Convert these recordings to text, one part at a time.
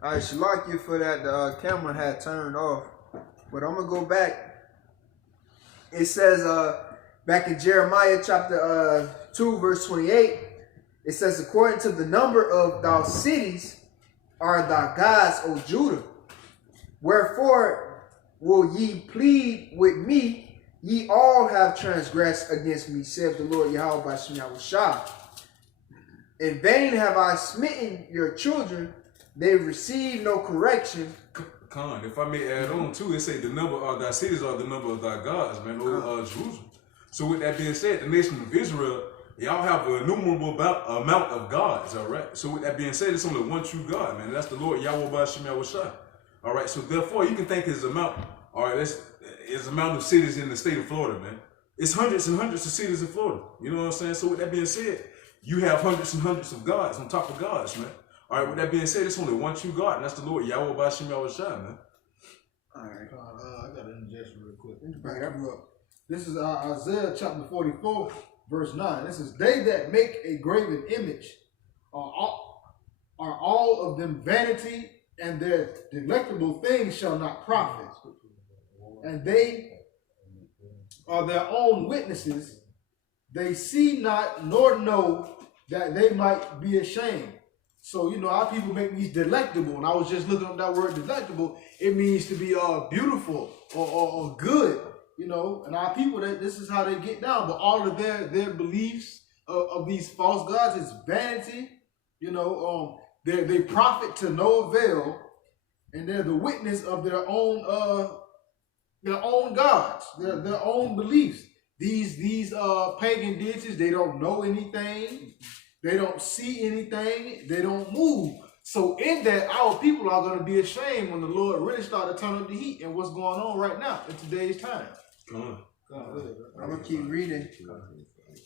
All right, Shalakia for that. The camera had turned off, but I'm gonna go back. It says back in Jeremiah chapter 2 verse 28. It says, according to the number of thy cities are thy gods, O Judah. Wherefore will ye plead with me? Ye all have transgressed against me, saith the Lord Yahweh by Shem Yahushua. In vain have I smitten your children, they receive no correction. Khan, if I may add on too, it say the number of thy cities are the number of thy gods, man, Jerusalem. So with that being said, the nation of Israel, y'all have an innumerable amount of gods, all right? So with that being said, it's only one true God, man. That's the Lord Yahweh B'Shem Yahushua. All right, so therefore you can think his amount, all right, that's his amount of cities in the state of Florida, man. It's hundreds and hundreds of cities in Florida. You know what I'm saying? So with that being said, you have hundreds and hundreds of gods on top of gods, man. All right, with that being said, it's only one true God, and that's the Lord Yahweh B'Shem Yahushua, man. All right, I got an injection real quick. Back that up. This is Isaiah chapter 44, verse 9. This is, they that make a graven image are all of them vanity, and their delectable things shall not profit. And they are their own witnesses. They see not nor know that they might be ashamed. So, you know, our people make these delectable. And I was just looking up that word delectable. It means to be beautiful or good, you know. And our people, this is how they get down. But all of their beliefs of these false gods is vanity. You know, they profit to no avail. And they're the witness of their own gods, their own beliefs. These pagan deities, they don't know anything. They don't see anything. They don't move. So in that, our people are going to be ashamed when the Lord really started to turn up the heat and what's going on right now in today's time. I'm going to keep reading.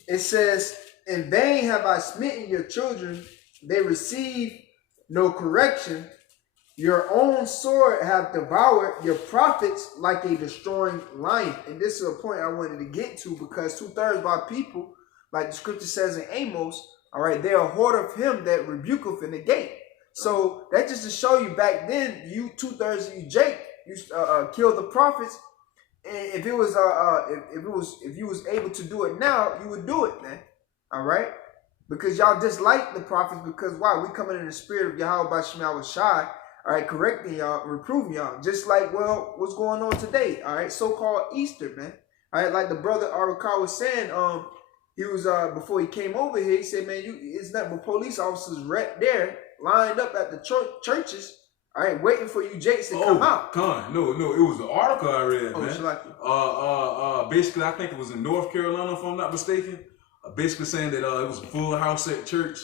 It says, in vain have I smitten your children. They receive no correction. Your own sword have devoured your prophets like a destroying lion. And this is a point I wanted to get to, because 2/3 of our people, like the scripture says in Amos, all right, they are horde of him that rebuketh in the gate. So that just to show you, back then, you 2/3 of you, Jake, you killed the prophets. And if you was able to do it now, you would do it, man. All right, because y'all dislike the prophets, because why? We coming in the spirit of Yahweh B'Shem Yahushua. All right, correcting y'all, reproving y'all. Just like, well, what's going on today? All right, so-called Easter, man. All right, like the brother Arukar was saying, he was before he came over here, he said, man, it's nothing but police officers right there lined up at the churches, all right, waiting for you Jakes to come out. No, it was the article I read, man. Basically, I think it was in North Carolina, if I'm not mistaken. Basically saying that it was a full house at church,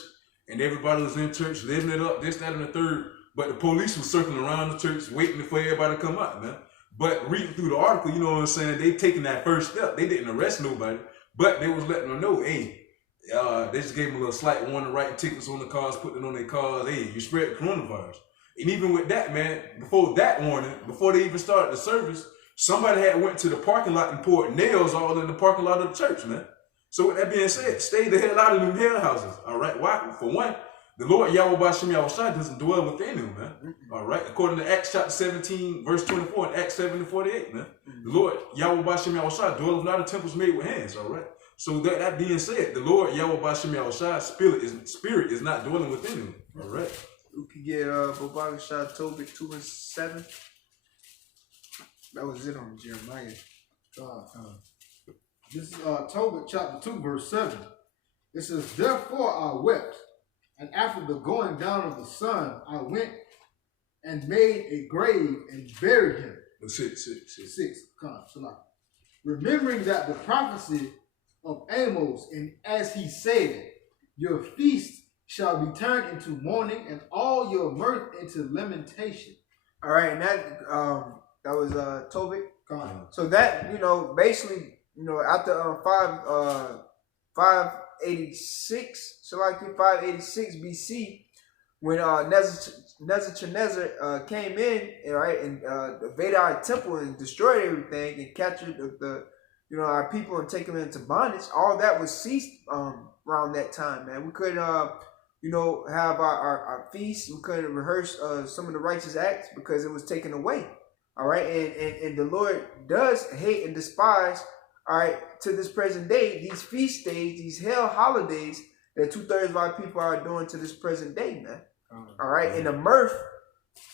and everybody was in church, living it up, this, that, and the third. But the police was circling around the church, waiting for everybody to come out, man. But reading through the article, you know what I'm saying, they taking that first step. They didn't arrest nobody, but they was letting them know, hey, they just gave them a little slight warning, writing tickets on the cars, putting it on their cars, hey, you spread coronavirus. And even with that, man, before that warning, before they even started the service, somebody had went to the parking lot and poured nails all in the parking lot of the church, man. So with that being said, stay the hell out of them hell houses, all right? Why? For one, the Lord Yahweh B'Shem Yahushua doesn't dwell within him, man. All right? According to Acts chapter 17, verse 24, and Acts 7:48, man. The Lord Yahweh B'Shem Yahushua dwelleth not in temples made with hands, all right? So that being said, the Lord Yahweh B'Shem Yahushua's spirit is not dwelling within him, all right? We could get Bobagashah Tobit 2:7. That was it on Jeremiah. This is Tobit chapter 2, verse 7. It says, therefore I wept, and after the going down of the sun, I went and made a grave and buried him. Six. Remembering that the prophecy of Amos, and as he said, your feast shall be turned into mourning, and all your mirth into lamentation. All right, and that was Tobit. So that, you know, basically, you know, after 586, so like 586 BC, when Nebuchadnezzar came in, right, and invaded our temple and destroyed everything and captured our people and taken them into bondage, all that was ceased around that time, man. We couldn't have our feasts. We couldn't rehearse some of the righteous acts because it was taken away. All right, and the Lord does hate and despise, all right, to this present day, these feast days, these hell holidays that 2/3 of our people are doing to this present day, man. All right, and the mirth,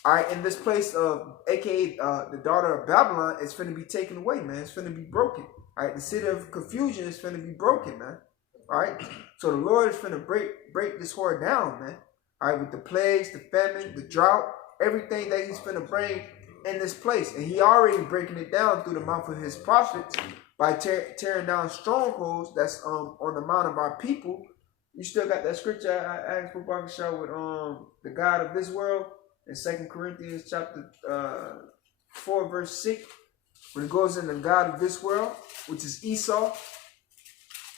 all right, in this place of, aka the daughter of Babylon, is finna be taken away, man. It's finna be broken. All right, the city of confusion is finna be broken, man. All right, so the Lord is finna break this whore down, man. All right, with the plagues, the famine, the drought, everything that He's finna bring in this place, and He already breaking it down through the mouth of His prophets by tearing down strongholds that's on the mount of our people. You still got that scripture I asked for Bakasha with the God of this world in 2 Corinthians chapter 4 verse 6, when it goes in the God of this world, which is Esau.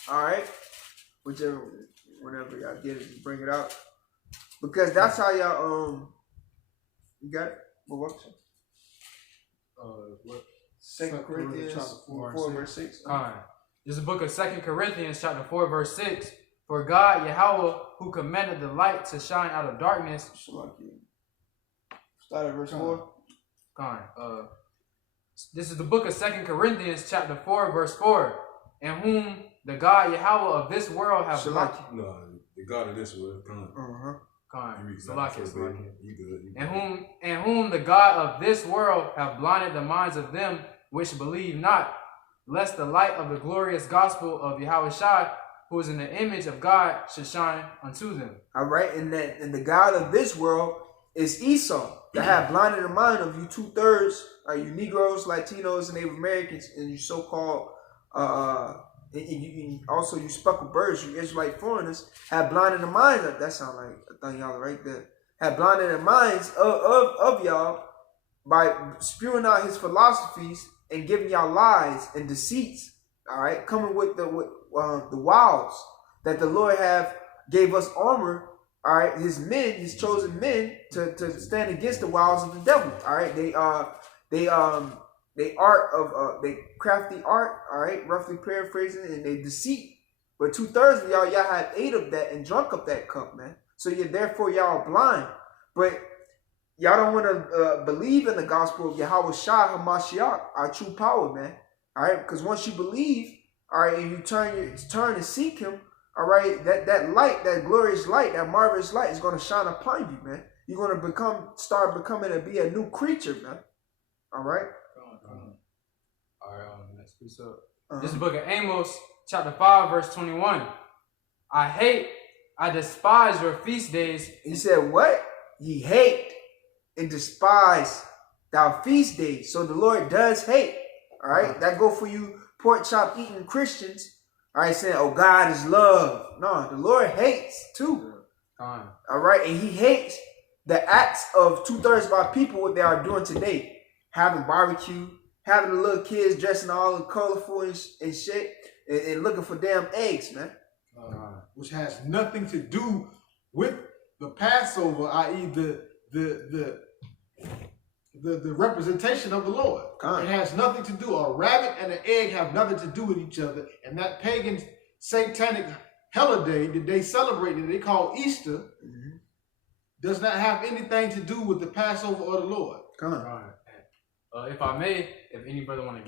All right, whenever y'all get it, bring it out, because that's how y'all you got it. What? 2 Corinthians chapter 4 verse 6. This is the book of 2 Corinthians chapter 4 verse 6. For God, Yahweh, who commanded the light to shine out of darkness. Start at verse 4. This is the book of 2 Corinthians chapter 4 verse 4. And whom the God Yahweh of this world have blinded. No, the God of this world. And whom the God of this world have blinded the minds of them which believe not, lest the light of the glorious gospel of Yahweh Shai, who is in the image of God, should shine unto them. All right, and the God of this world is Esau, that have blinded the mind of you 2/3, you Negroes, Latinos, and Native Americans, and you so-called and also you speckled birds, you Israelite foreigners, have blinded the minds of, that sound like a thing y'all right there, have blinded the minds of y'all by spewing out his philosophies and giving y'all lies and deceits. All right, coming with the wiles that the Lord have gave us armor. All right, his men, his chosen men, to stand against the wiles of the devil. All right, they craft the art. All right, roughly paraphrasing, and they deceit. But 2/3 of y'all had ate of that and drunk up that cup, man. So therefore y'all blind. But y'all don't want to believe in the gospel of Yahweh Shai HaMashiach, our true power, man. All right, because once you believe, all right, and you turn and seek Him, all right, that light, that glorious light, that marvelous light is going to shine upon you, man. You're going to start becoming and be a new creature, man. All right. All right, next piece up. This is the book of Amos, chapter 5, verse 21. I despise your feast days. He said, what? Ye hate and despise thy feast days. So the Lord does hate. All right, that go for you pork chop eating Christians. All right, saying, oh, God is love. No, the Lord hates too. All right, and He hates the acts of 2/3 of our people, what they are doing today. Having barbecue, having the little kids dressing all colorful and shit, and looking for damn eggs, man. Which has nothing to do with the Passover, i.e. the representation of the Lord. It has nothing to do. A rabbit and an egg have nothing to do with each other. And that pagan satanic holiday that they celebrate, that they call Easter, does not have anything to do with the Passover or the Lord. If I may, if any brother want to get